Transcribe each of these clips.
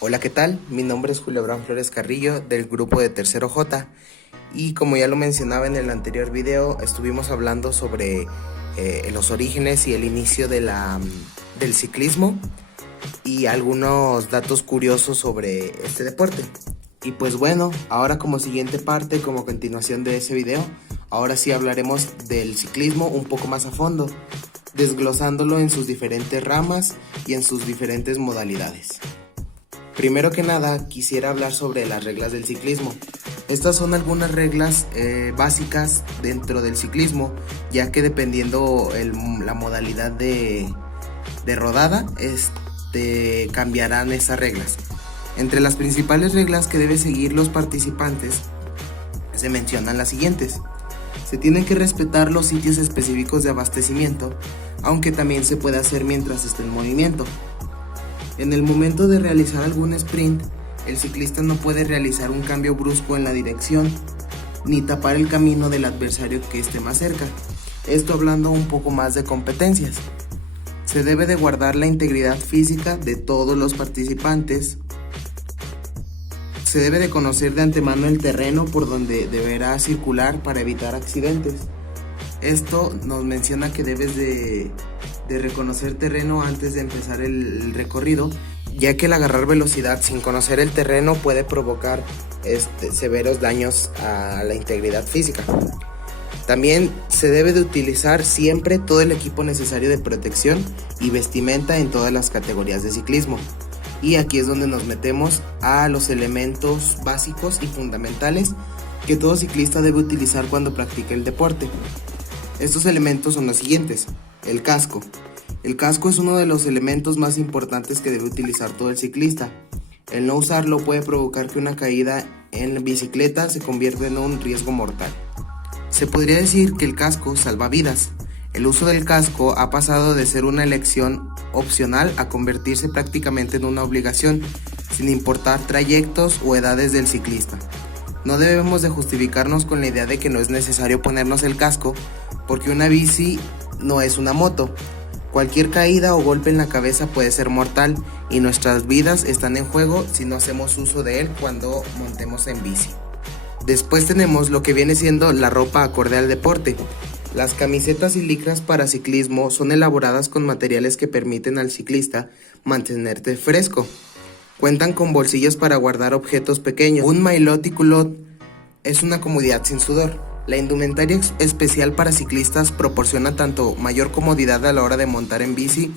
Hola, ¿qué tal? Mi nombre es Julio Abraham Flores Carrillo del grupo de Tercero J y como ya lo mencionaba en el anterior video, estuvimos hablando sobre los orígenes y el inicio del ciclismo y algunos datos curiosos sobre este deporte. Y pues bueno, ahora como siguiente parte, como continuación de ese video, ahora sí hablaremos del ciclismo un poco más a fondo, desglosándolo en sus diferentes ramas y en sus diferentes modalidades. Primero que nada, quisiera hablar sobre las reglas del ciclismo. Estas son algunas reglas básicas dentro del ciclismo, ya que dependiendo la modalidad de rodada, cambiarán esas reglas. Entre las principales reglas que deben seguir los participantes, se mencionan las siguientes. Se tienen que respetar los sitios específicos de abastecimiento, aunque también se puede hacer mientras esté en movimiento. En el momento de realizar algún sprint, el ciclista no puede realizar un cambio brusco en la dirección, ni tapar el camino del adversario que esté más cerca. Esto hablando un poco más de competencias. Se debe de guardar la integridad física de todos los participantes. Se debe de conocer de antemano el terreno por donde deberá circular para evitar accidentes. Esto nos menciona que debes de reconocer terreno antes de empezar el recorrido, ya que el agarrar velocidad sin conocer el terreno puede provocar severos daños a la integridad física. También se debe de utilizar siempre todo el equipo necesario de protección y vestimenta en todas las categorías de ciclismo. Y aquí es donde nos metemos a los elementos básicos y fundamentales que todo ciclista debe utilizar cuando practica el deporte. Estos elementos son los siguientes. El casco. El casco es uno de los elementos más importantes que debe utilizar todo el ciclista. El no usarlo puede provocar que una caída en bicicleta se convierta en un riesgo mortal. Se podría decir que el casco salva vidas. El uso del casco ha pasado de ser una elección opcional a convertirse prácticamente en una obligación, sin importar trayectos o edades del ciclista. No debemos de justificarnos con la idea de que no es necesario ponernos el casco, porque una bici no es una moto. Cualquier caída o golpe en la cabeza puede ser mortal y nuestras vidas están en juego si no hacemos uso de él cuando montemos en bici. Después tenemos lo que viene siendo la ropa acorde al deporte. Las camisetas y licras para ciclismo son elaboradas con materiales que permiten al ciclista mantenerte fresco. Cuentan con bolsillos para guardar objetos pequeños. Un maillot y culotte es una comodidad sin sudor. La indumentaria especial para ciclistas proporciona tanto mayor comodidad a la hora de montar en bici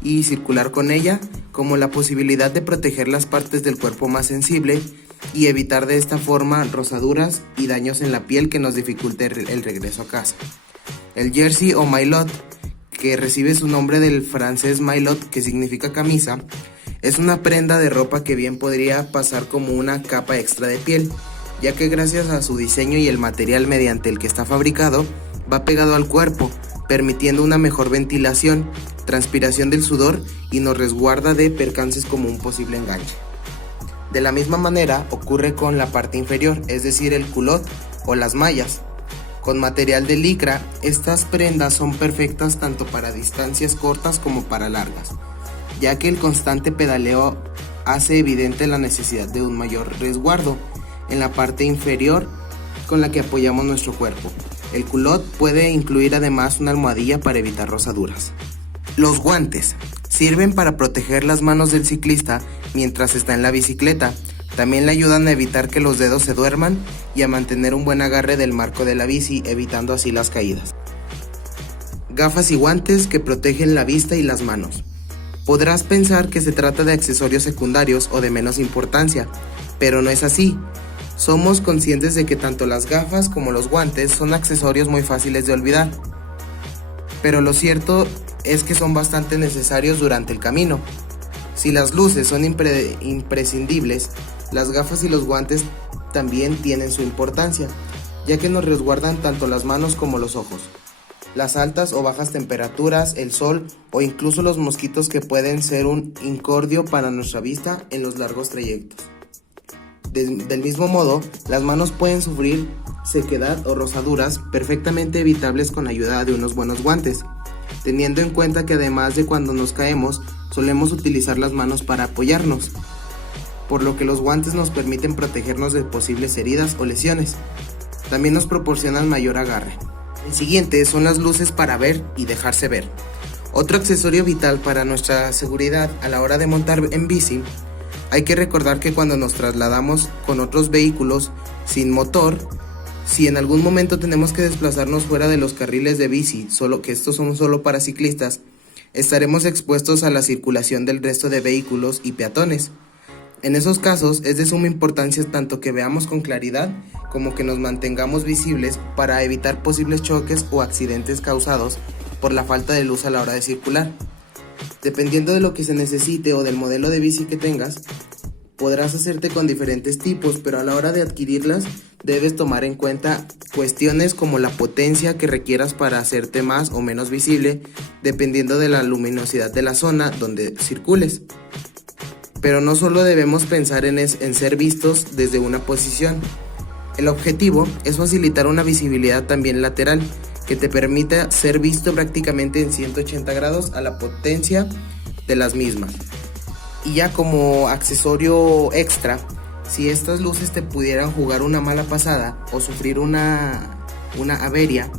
y circular con ella, como la posibilidad de proteger las partes del cuerpo más sensible y evitar de esta forma rosaduras y daños en la piel que nos dificulte el regreso a casa. El jersey o maillot, que recibe su nombre del francés maillot, que significa camisa, es una prenda de ropa que bien podría pasar como una capa extra de piel, ya que gracias a su diseño y el material mediante el que está fabricado, va pegado al cuerpo, permitiendo una mejor ventilación, transpiración del sudor y nos resguarda de percances como un posible enganche. De la misma manera ocurre con la parte inferior, es decir, el culotte o las mallas. Con material de licra, estas prendas son perfectas tanto para distancias cortas como para largas, ya que el constante pedaleo hace evidente la necesidad de un mayor resguardo en la parte inferior con la que apoyamos nuestro cuerpo. El culotte puede incluir además una almohadilla para evitar rosaduras. Los guantes sirven para proteger las manos del ciclista mientras está en la bicicleta. También le ayudan a evitar que los dedos se duerman y a mantener un buen agarre del marco de la bici, evitando así las caídas. Gafas y guantes que protegen la vista y las manos. Podrás pensar que se trata de accesorios secundarios o de menos importancia, pero no es así. Somos conscientes de que tanto las gafas como los guantes son accesorios muy fáciles de olvidar, pero lo cierto es que son bastante necesarios durante el camino. Si las luces son imprescindibles, las gafas y los guantes también tienen su importancia, ya que nos resguardan tanto las manos como los ojos. Las altas o bajas temperaturas, el sol o incluso los mosquitos que pueden ser un incordio para nuestra vista en los largos trayectos. Del mismo modo, las manos pueden sufrir sequedad o rosaduras perfectamente evitables con ayuda de unos buenos guantes, teniendo en cuenta que además de cuando nos caemos, solemos utilizar las manos para apoyarnos. por lo que los guantes nos permiten protegernos de posibles heridas o lesiones. También nos proporcionan mayor agarre. El siguiente son las luces para ver y dejarse ver. Otro accesorio vital para nuestra seguridad a la hora de montar en bici. Hay que recordar que cuando nos trasladamos con otros vehículos sin motor, si en algún momento tenemos que desplazarnos fuera de los carriles de bici, solo que estos son solo para ciclistas, estaremos expuestos a la circulación del resto de vehículos y peatones. En esos casos es de suma importancia tanto que veamos con claridad como que nos mantengamos visibles para evitar posibles choques o accidentes causados por la falta de luz a la hora de circular. Dependiendo de lo que se necesite o del modelo de bici que tengas, podrás hacerte con diferentes tipos, pero a la hora de adquirirlas debes tomar en cuenta cuestiones como la potencia que requieras para hacerte más o menos visible, dependiendo de la luminosidad de la zona donde circules. Pero no solo debemos pensar en ser vistos desde una posición. El objetivo es facilitar una visibilidad también lateral, que te permita ser visto prácticamente en 180 grados a la potencia de las mismas. Y ya como accesorio extra, si estas luces te pudieran jugar una mala pasada o sufrir una avería,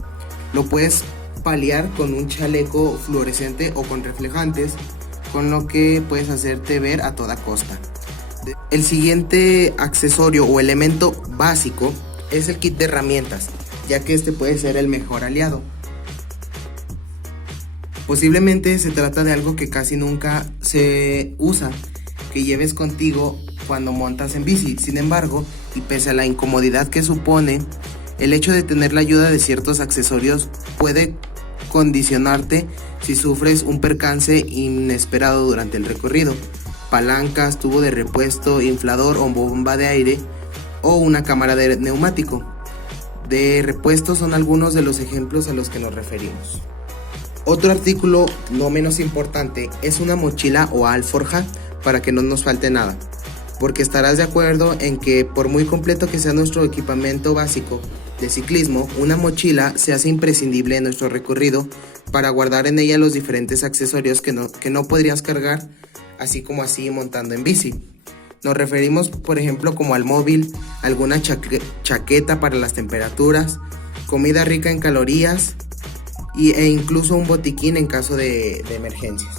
lo puedes paliar con un chaleco fluorescente o con reflejantes, con lo que puedes hacerte ver a toda costa. El siguiente accesorio o elemento básico es el kit de herramientas, ya que este puede ser el mejor aliado. Posiblemente se trata de algo que casi nunca se usa, que lleves contigo cuando montas en bici. Sin embargo, y pese a la incomodidad que supone, el hecho de tener la ayuda de ciertos accesorios puede condicionarte si sufres un percance inesperado durante el recorrido. Palancas, tubo de repuesto, inflador o bomba de aire o una cámara de neumático de repuesto son algunos de los ejemplos a los que nos referimos. Otro artículo no menos importante es una mochila o alforja para que no nos falte nada, porque estarás de acuerdo en que por muy completo que sea nuestro equipamiento básico de ciclismo, una mochila se hace imprescindible en nuestro recorrido para guardar en ella los diferentes accesorios que no podrías cargar así como así montando en bici. Nos referimos por ejemplo como al móvil, alguna chaqueta para las temperaturas, comida rica en calorías e incluso un botiquín en caso de emergencias.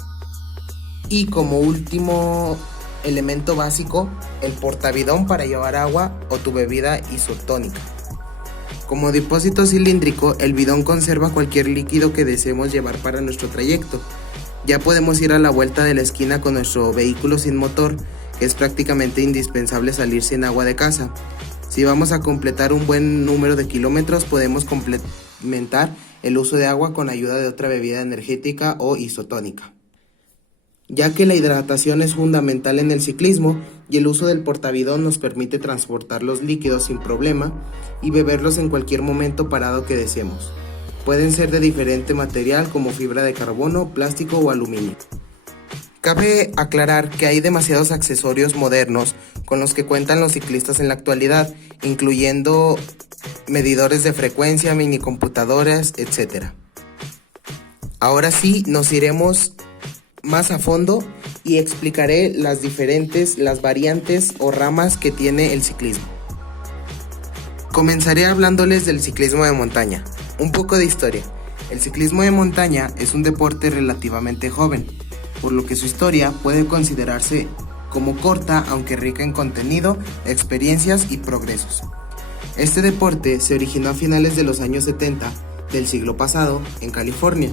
Y como último elemento básico, el portabidón para llevar agua o tu bebida isotónica. Como depósito cilíndrico, el bidón conserva cualquier líquido que deseemos llevar para nuestro trayecto. Ya podemos ir a la vuelta de la esquina con nuestro vehículo sin motor, que es prácticamente indispensable salir sin agua de casa. Si vamos a completar un buen número de kilómetros, podemos complementar el uso de agua con ayuda de otra bebida energética o isotónica. Ya que la hidratación es fundamental en el ciclismo y el uso del portabidón nos permite transportar los líquidos sin problema y beberlos en cualquier momento parado que deseemos. Pueden ser de diferente material como fibra de carbono, plástico o aluminio. Cabe aclarar que hay demasiados accesorios modernos con los que cuentan los ciclistas en la actualidad, incluyendo medidores de frecuencia, minicomputadoras, etc. Ahora sí, nos iremos más a fondo y explicaré las variantes o ramas que tiene el ciclismo. Comenzaré hablándoles del ciclismo de montaña. Un poco de historia. El ciclismo de montaña es un deporte relativamente joven, por lo que su historia puede considerarse como corta aunque rica en contenido, experiencias y progresos. Este deporte se originó a finales de los años 70 del siglo pasado en California.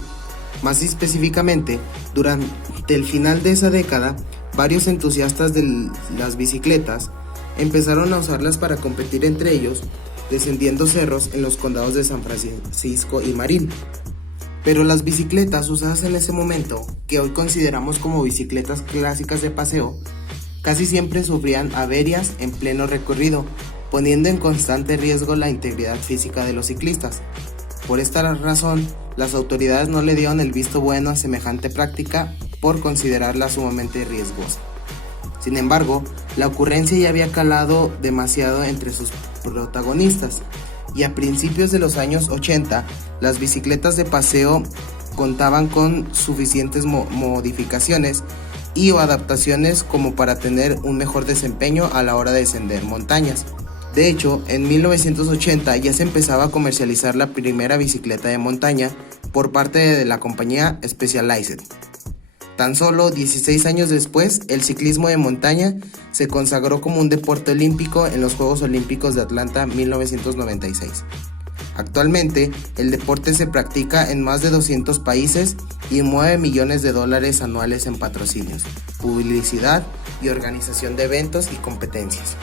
Más específicamente, durante el final de esa década, varios entusiastas de las bicicletas empezaron a usarlas para competir entre ellos, descendiendo cerros en los condados de San Francisco y Marin. Pero las bicicletas usadas en ese momento, que hoy consideramos como bicicletas clásicas de paseo, casi siempre sufrían averías en pleno recorrido, poniendo en constante riesgo la integridad física de los ciclistas. Por esta razón, las autoridades no le dieron el visto bueno a semejante práctica por considerarla sumamente riesgosa. Sin embargo, la ocurrencia ya había calado demasiado entre sus protagonistas, y a principios de los años 80, las bicicletas de paseo contaban con suficientes modificaciones y o adaptaciones como para tener un mejor desempeño a la hora de descender montañas. De hecho, en 1980 ya se empezaba a comercializar la primera bicicleta de montaña por parte de la compañía Specialized. Tan solo 16 años después, el ciclismo de montaña se consagró como un deporte olímpico en los Juegos Olímpicos de Atlanta 1996. Actualmente, el deporte se practica en más de 200 países y mueve millones de dólares anuales en patrocinios, publicidad y organización de eventos y competencias.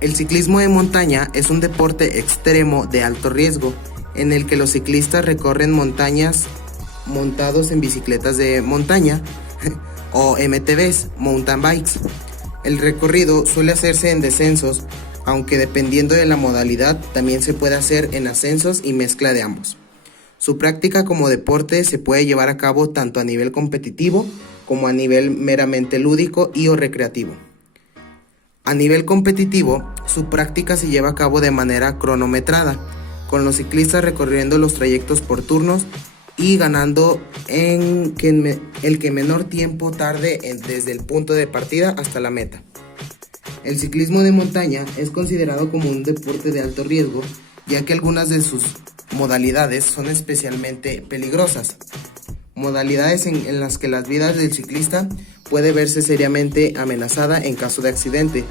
El ciclismo de montaña es un deporte extremo de alto riesgo, en el que los ciclistas recorren montañas montados en bicicletas de montaña o MTBs, mountain bikes. El recorrido suele hacerse en descensos, aunque dependiendo de la modalidad también se puede hacer en ascensos y mezcla de ambos. Su práctica como deporte se puede llevar a cabo tanto a nivel competitivo como a nivel meramente lúdico y o recreativo. A nivel competitivo, su práctica se lleva a cabo de manera cronometrada, con los ciclistas recorriendo los trayectos por turnos y ganando el que menor tiempo tarde desde el punto de partida hasta la meta. El ciclismo de montaña es considerado como un deporte de alto riesgo, ya que algunas de sus modalidades son especialmente peligrosas. Modalidades en las que la vida del ciclista puede verse seriamente amenazada en caso de accidente,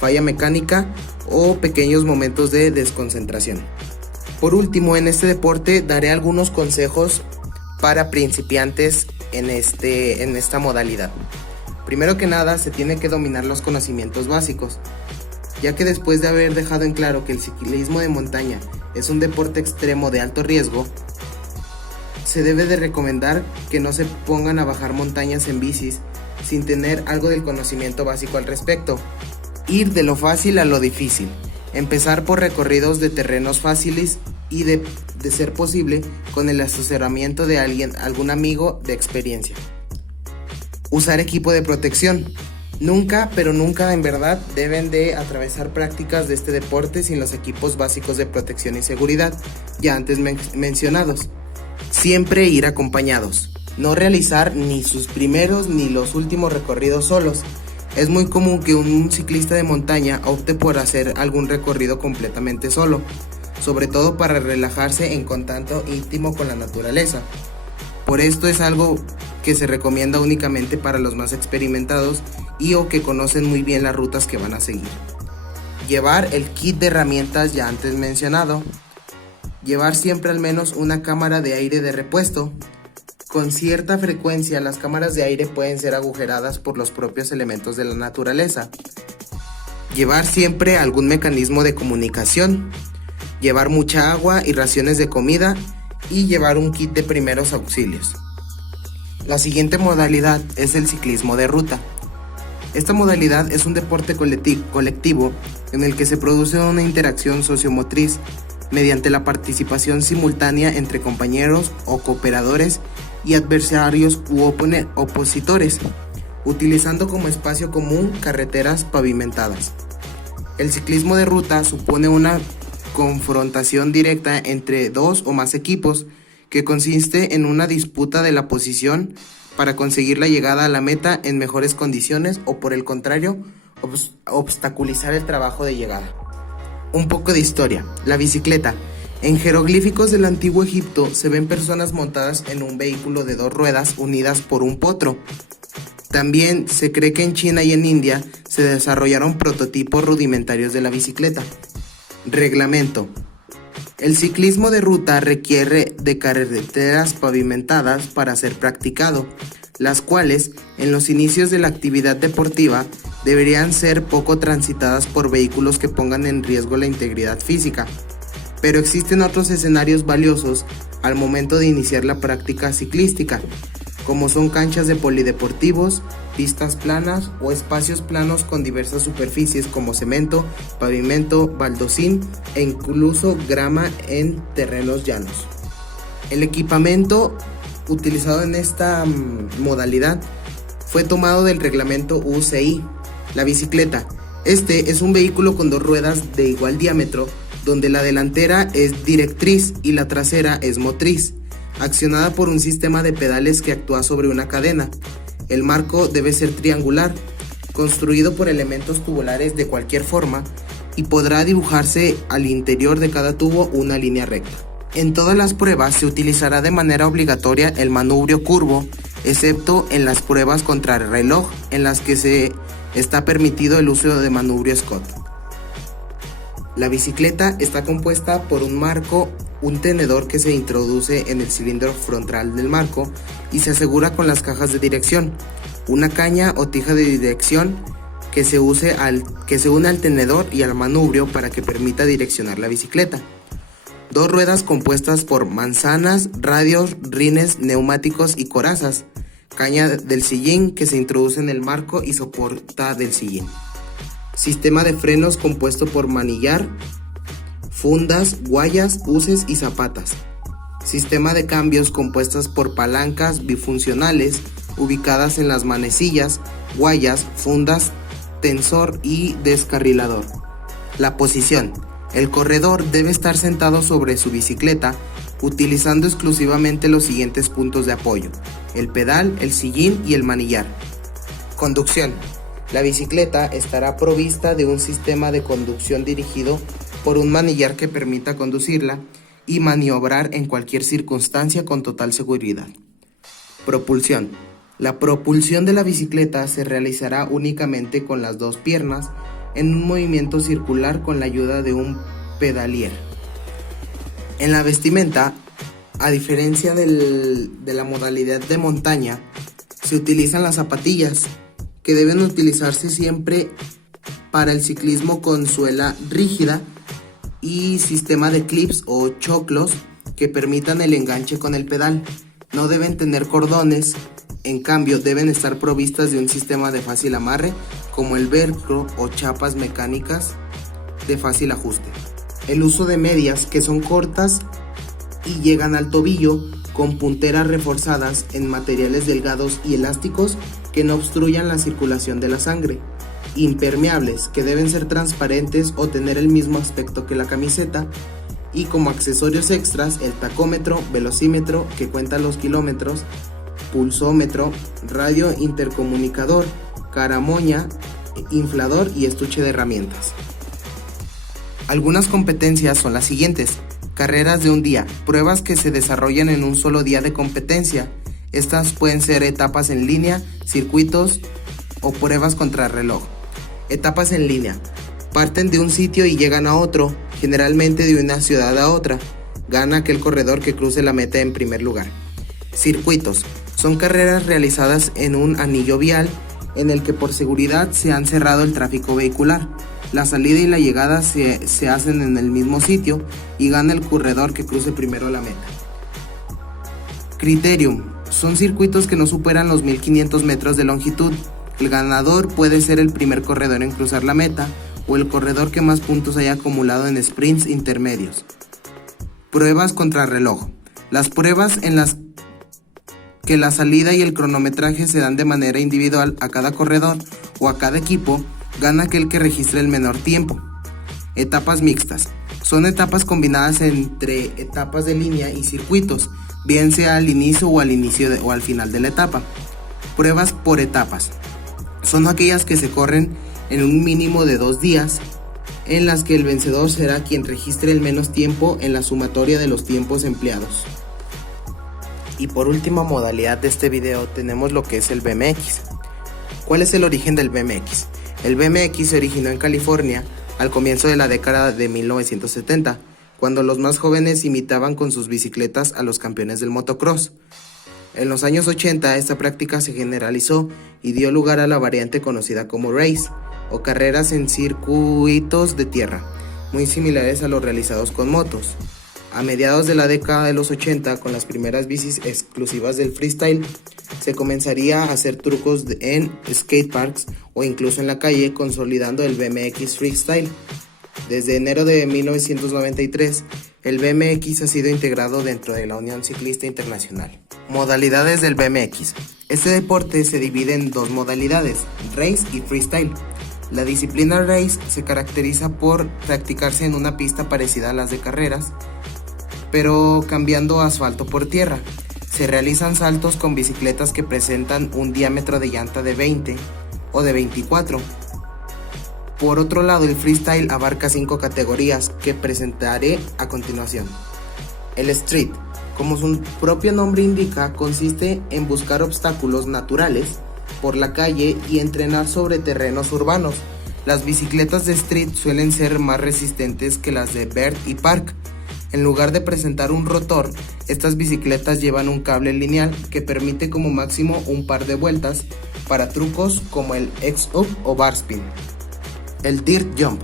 falla mecánica o pequeños momentos de desconcentración. Por último, en este deporte daré algunos consejos para principiantes en esta modalidad. Primero que nada, se tiene que dominar los conocimientos básicos, ya que después de haber dejado en claro que el ciclismo de montaña es un deporte extremo de alto riesgo, se debe de recomendar que no se pongan a bajar montañas en bicis sin tener algo del conocimiento básico al respecto. Ir de lo fácil a lo difícil. Empezar por recorridos de terrenos fáciles y de ser posible con el asesoramiento de algún amigo de experiencia. Usar equipo de protección. Nunca, pero nunca en verdad deben de atravesar prácticas de este deporte sin los equipos básicos de protección y seguridad, ya antes mencionados. Siempre ir acompañados. No realizar ni sus primeros ni los últimos recorridos solos. Es muy común que un ciclista de montaña opte por hacer algún recorrido completamente solo, sobre todo para relajarse en contacto íntimo con la naturaleza. Por esto es algo que se recomienda únicamente para los más experimentados y o que conocen muy bien las rutas que van a seguir. Llevar el kit de herramientas ya antes mencionado. Llevar siempre al menos una cámara de aire de repuesto. Con cierta frecuencia las cámaras de aire pueden ser agujeradas por los propios elementos de la naturaleza. Llevar siempre algún mecanismo de comunicación. Llevar mucha agua y raciones de comida y llevar un kit de primeros auxilios. La siguiente modalidad es el ciclismo de ruta. Esta modalidad es un deporte colectivo en el que se produce una interacción sociomotriz mediante la participación simultánea entre compañeros o cooperadores y adversarios u opositores, utilizando como espacio común carreteras pavimentadas. El ciclismo de ruta supone una confrontación directa entre dos o más equipos que consiste en una disputa de la posición para conseguir la llegada a la meta en mejores condiciones o, por el contrario, obstaculizar el trabajo de llegada. Un poco de historia. La bicicleta. En jeroglíficos del antiguo Egipto se ven personas montadas en un vehículo de dos ruedas unidas por un potro. También se cree que en China y en India se desarrollaron prototipos rudimentarios de la bicicleta. Reglamento. El ciclismo de ruta requiere de carreteras pavimentadas para ser practicado, las cuales, en los inicios de la actividad deportiva, deberían ser poco transitadas por vehículos que pongan en riesgo la integridad física. Pero existen otros escenarios valiosos al momento de iniciar la práctica ciclística, como son canchas de polideportivos, pistas planas o espacios planos con diversas superficies como cemento, pavimento, baldosín e incluso grama en terrenos llanos. El equipamiento utilizado en esta modalidad fue tomado del reglamento UCI. La bicicleta. Este es un vehículo con dos ruedas de igual diámetro, donde la delantera es directriz y la trasera es motriz, accionada por un sistema de pedales que actúa sobre una cadena. El marco debe ser triangular, construido por elementos tubulares de cualquier forma y podrá dibujarse al interior de cada tubo una línea recta. En todas las pruebas se utilizará de manera obligatoria el manubrio curvo, excepto en las pruebas contra el reloj, en las que se está permitido el uso de manubrio Scott. La bicicleta está compuesta por un marco, un tenedor que se introduce en el cilindro frontal del marco y se asegura con las cajas de dirección, una caña o tija de dirección que se une al tenedor y al manubrio para que permita direccionar la bicicleta. Dos ruedas compuestas por manzanas, radios, rines, neumáticos y corazas, caña del sillín que se introduce en el marco y soporta del sillín. Sistema de frenos compuesto por manillar, fundas, guayas, buses y zapatas. Sistema de cambios compuestas por palancas bifuncionales ubicadas en las manecillas, guayas, fundas, tensor y descarrilador. La posición. El corredor debe estar sentado sobre su bicicleta utilizando exclusivamente los siguientes puntos de apoyo: el pedal, el sillín y el manillar. Conducción. La bicicleta estará provista de un sistema de conducción dirigido por un manillar que permita conducirla y maniobrar en cualquier circunstancia con total seguridad. Propulsión. La propulsión de la bicicleta se realizará únicamente con las dos piernas en un movimiento circular con la ayuda de un pedalier. En la vestimenta, a diferencia de la modalidad de montaña, se utilizan las zapatillas, que deben utilizarse siempre para el ciclismo con suela rígida y sistema de clips o choclos que permitan el enganche con el pedal. No deben tener cordones, en cambio deben estar provistas de un sistema de fácil amarre como el velcro o chapas mecánicas de fácil ajuste. El uso de medias que son cortas y llegan al tobillo con punteras reforzadas en materiales delgados y elásticos que no obstruyan la circulación de la sangre. Impermeables que deben ser transparentes o tener el mismo aspecto que la camiseta. Y como accesorios extras, el tacómetro, velocímetro que cuenta los kilómetros, pulsómetro, radio intercomunicador, caramoña, inflador y estuche de herramientas. Algunas competencias son las siguientes: carreras de un día, pruebas que se desarrollan en un solo día de competencia. Estas pueden ser etapas en línea, circuitos o pruebas contra reloj. Etapas en línea. Parten de un sitio y llegan a otro, generalmente de una ciudad a otra. Gana aquel corredor que cruce la meta en primer lugar. Circuitos. Son carreras realizadas en un anillo vial en el que por seguridad se han cerrado el tráfico vehicular. La salida y la llegada se hacen en el mismo sitio y gana el corredor que cruce primero la meta. Criterium. Son circuitos que no superan los 1500 metros de longitud. El ganador puede ser el primer corredor en cruzar la meta o el corredor que más puntos haya acumulado en sprints intermedios. Pruebas contra reloj. Las pruebas en las que la salida y el cronometraje se dan de manera individual a cada corredor o a cada equipo, gana aquel que registre el menor tiempo. Etapas mixtas. Son etapas combinadas entre etapas de línea y circuitos, bien sea al inicio o al final de la etapa. Pruebas por etapas. Son aquellas que se corren en un mínimo de 2 días, en las que el vencedor será quien registre el menos tiempo en la sumatoria de los tiempos empleados. Y por última modalidad de este video tenemos lo que es el BMX. ¿Cuál es el origen del BMX? El BMX se originó en California al comienzo de la década de 1970, cuando los más jóvenes imitaban con sus bicicletas a los campeones del motocross. En los años 80 esta práctica se generalizó y dio lugar a la variante conocida como race, o carreras en circuitos de tierra, muy similares a los realizados con motos. A mediados de la década de los 80, con las primeras bicis exclusivas del freestyle, se comenzaría a hacer trucos en skateparks o incluso en la calle, consolidando el BMX freestyle. Desde enero de 1993, el BMX ha sido integrado dentro de la Unión Ciclista Internacional. Modalidades del BMX. Este deporte se divide en 2 modalidades, race y freestyle. La disciplina race se caracteriza por practicarse en una pista parecida a las de carreras, pero cambiando asfalto por tierra. Se realizan saltos con bicicletas que presentan un diámetro de llanta de 20 o de 24. Por otro lado, el freestyle abarca 5 categorías que presentaré a continuación. El street, como su propio nombre indica, consiste en buscar obstáculos naturales por la calle y entrenar sobre terrenos urbanos. Las bicicletas de street suelen ser más resistentes que las de vert y park. En lugar de presentar un rotor, estas bicicletas llevan un cable lineal que permite como máximo un par de vueltas para trucos como el X-Up o bar spin. El dirt jump.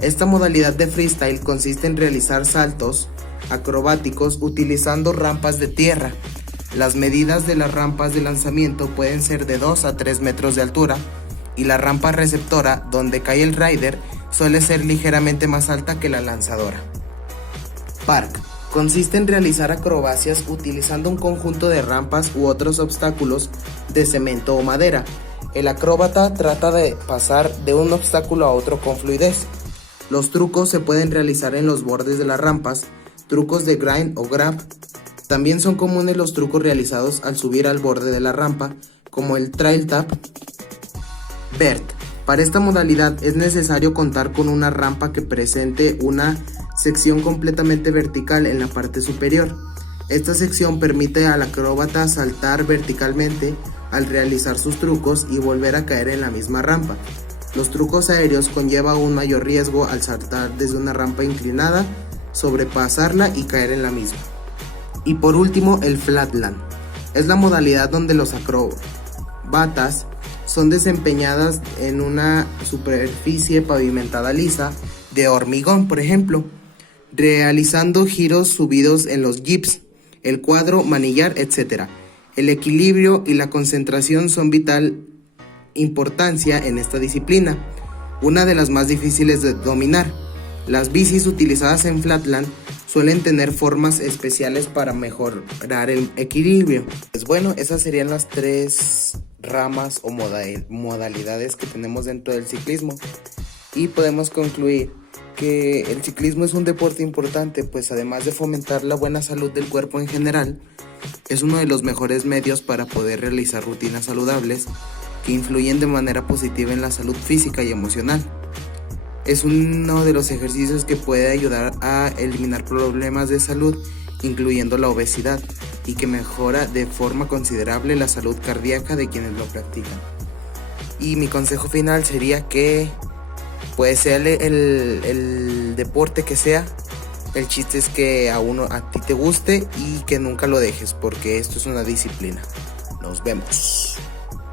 Esta modalidad de freestyle consiste en realizar saltos acrobáticos utilizando rampas de tierra. Las medidas de las rampas de lanzamiento pueden ser de 2 a 3 metros de altura y la rampa receptora donde cae el rider suele ser ligeramente más alta que la lanzadora. Park. Consiste en realizar acrobacias utilizando un conjunto de rampas u otros obstáculos de cemento o madera. El acróbata trata de pasar de un obstáculo a otro con fluidez. Los trucos se pueden realizar en los bordes de las rampas, trucos de grind o grab. También son comunes los trucos realizados al subir al borde de la rampa, como el trail tap. Vert. Para esta modalidad es necesario contar con una rampa que presente una sección completamente vertical en la parte superior. Esta sección permite al acróbata saltar verticalmente al realizar sus trucos y volver a caer en la misma rampa. Los trucos aéreos conllevan un mayor riesgo al saltar desde una rampa inclinada, sobrepasarla y caer en la misma. Y por último, el flatland. Es la modalidad donde los acróbatas son desempeñadas en una superficie pavimentada lisa de hormigón, por ejemplo, realizando giros subidos en los jips, el cuadro, manillar, etc. El equilibrio y la concentración son vital importancia en esta disciplina, una de las más difíciles de dominar. Las bicis utilizadas en flatland suelen tener formas especiales para mejorar el equilibrio. Pues bueno, esas serían las 3 ramas o modalidades que tenemos dentro del ciclismo, y podemos concluir que el ciclismo es un deporte importante, pues además de fomentar la buena salud del cuerpo en general, es uno de los mejores medios para poder realizar rutinas saludables que influyen de manera positiva en la salud física y emocional. Es uno de los ejercicios que puede ayudar a eliminar problemas de salud, incluyendo la obesidad, y que mejora de forma considerable la salud cardíaca de quienes lo practican. Y mi consejo final sería que puede ser el deporte que sea, el chiste es que a ti te guste y que nunca lo dejes, porque esto es una disciplina. Nos vemos.